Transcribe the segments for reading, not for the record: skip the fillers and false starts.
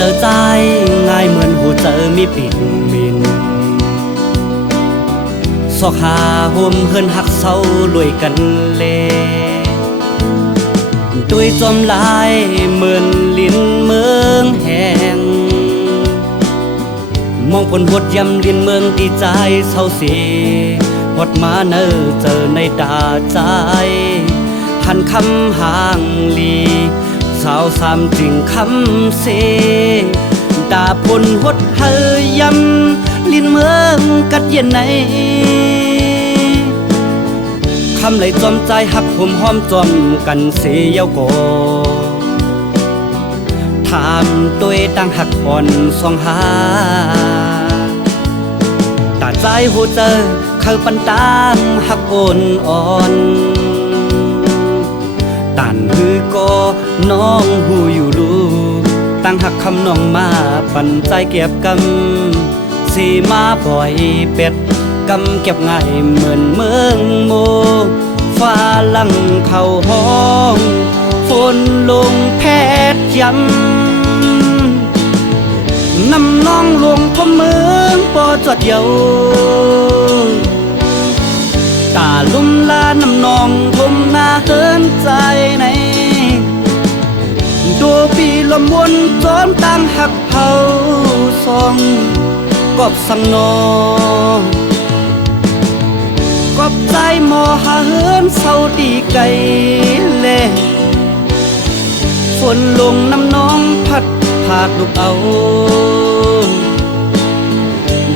เจอใจง่ายเหมือนหูเจอมีปิดมินสอกหาห่มเฮินหักเศร้ารวยกันเลด้วยจอมลายเหมือนลิ้นเมืองแห่งมองผลหดยำลิ้นเมืองดีใจเศร้าเสียหดมาเนอเจอในตาใจหันคำห่างลีสาวสามจริงคำเสดาพลหดเฮยำลิ้นเมืองกัดเย็นในคำไหลจอมใจหักห่มห้อมจอมกันเสียวโกถามตัวตั้งหักอ่อนสองหาตาใจหูเจอเขาปันตามหักอ่อนตันฮือก็น้องหูอยู่ดูตั้งหักคำน้องมาปันใจเก็บกำสีมาปล่อยเป็ดกำเก็บง่ายเหมือนเมืองโมฟ้าลังเข้าห้องฝนลงแพทย้ำนำน้องลงพมเมืองปอจอดเยาตาลุ่มลานำน้องผมหน้าเฮินใจในดูปีลมวนจอมตั้งหักเผาซองกอบสังนอกอบใจหมอหาเฮินเศร้าดีไกลเล่ฝนลงน้ำน้องพัดพาดลูกเอา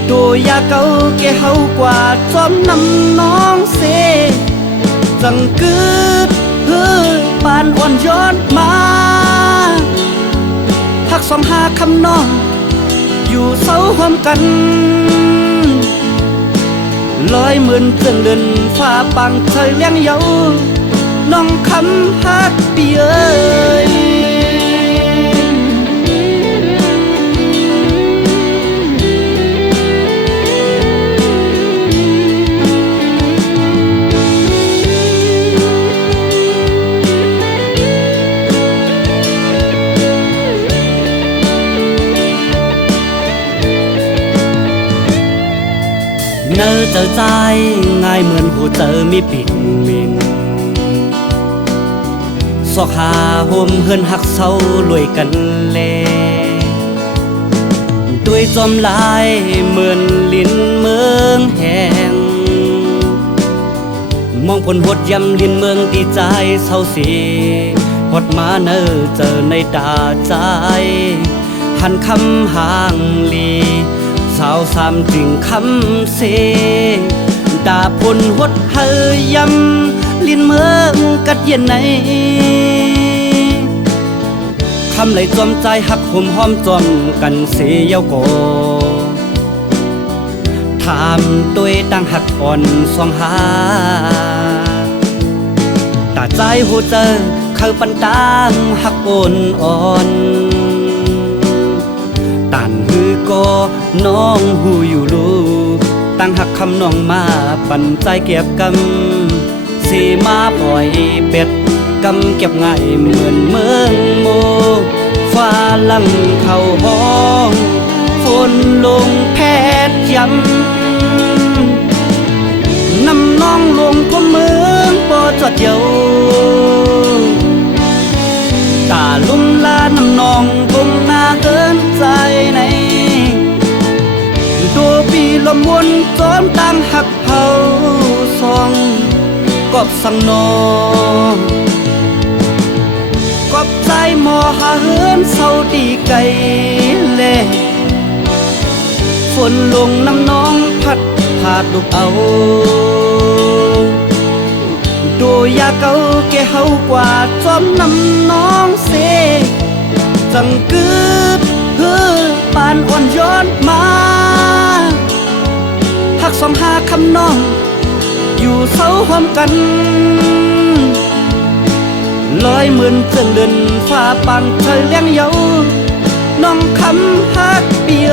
ดูยาเก่าแกเฮากว่าจอมน้ำน้องเสจังกึดปานอ่อนย้อนมาทักสองหาคำน้องอยู่เศร้าหอมกันลอยเหมือนเจืองเดินฟ้าปังเธอเลี้ยงเยาน้องคำฮักเปียเนอเจอใจง่ายเหมือนหูเจอมีปิดมินสอกหาห่มเฮินหักเศร้ารวยกันเลด้วยจอมลายเหมือนลิ้นเมืองแห่งมองผลหดยำลิ้นเมืองดีใจเศร้าเสียหดมาเนอเจอในตาใจหันคำห่างลีสาวสามจริงคำเสดาพลหดเฮยำลิ้นเมืองกัดเย็นในคำไหลจอมใจหักห่มห้อมจอมกันเสียวโกถามตัวตั้งหักอ่อนสองหาตาใจหูเจอเขาปันตามหักอ่อนตันฮือก็น้องหูอยู่ลูกตั้งหักคำน้องมาปันใจเก็บกำสีมาปล่อยเป็ดกำเก็บง่ายเหมือนเมืองโมฟ้าลังเข้าห้องฝนลงแพทย้ำนำน้องลงพมเมืองปอจอดเยาตาลุ่มลานำน้องผมหน้าเฮินใจในดูปีลมวนจอมตั้งหักเผาซองกอบสังนอกอบใจหมอหาเฮินเศร้าดีไกลเล่ฝนลงน้ำน้องพัดพาดลูกเอาดูยาเก่าแกเฮากว่าจอมน้ำน้องเสจังกึดปานอ่อนย้อนมาหักสองหาคำน้องอยู่เศร้าหอมกันลอยเหมือนเจืองเดินฟ้าปังเธอเลี้ยงเยาน้องคำฮักเปีย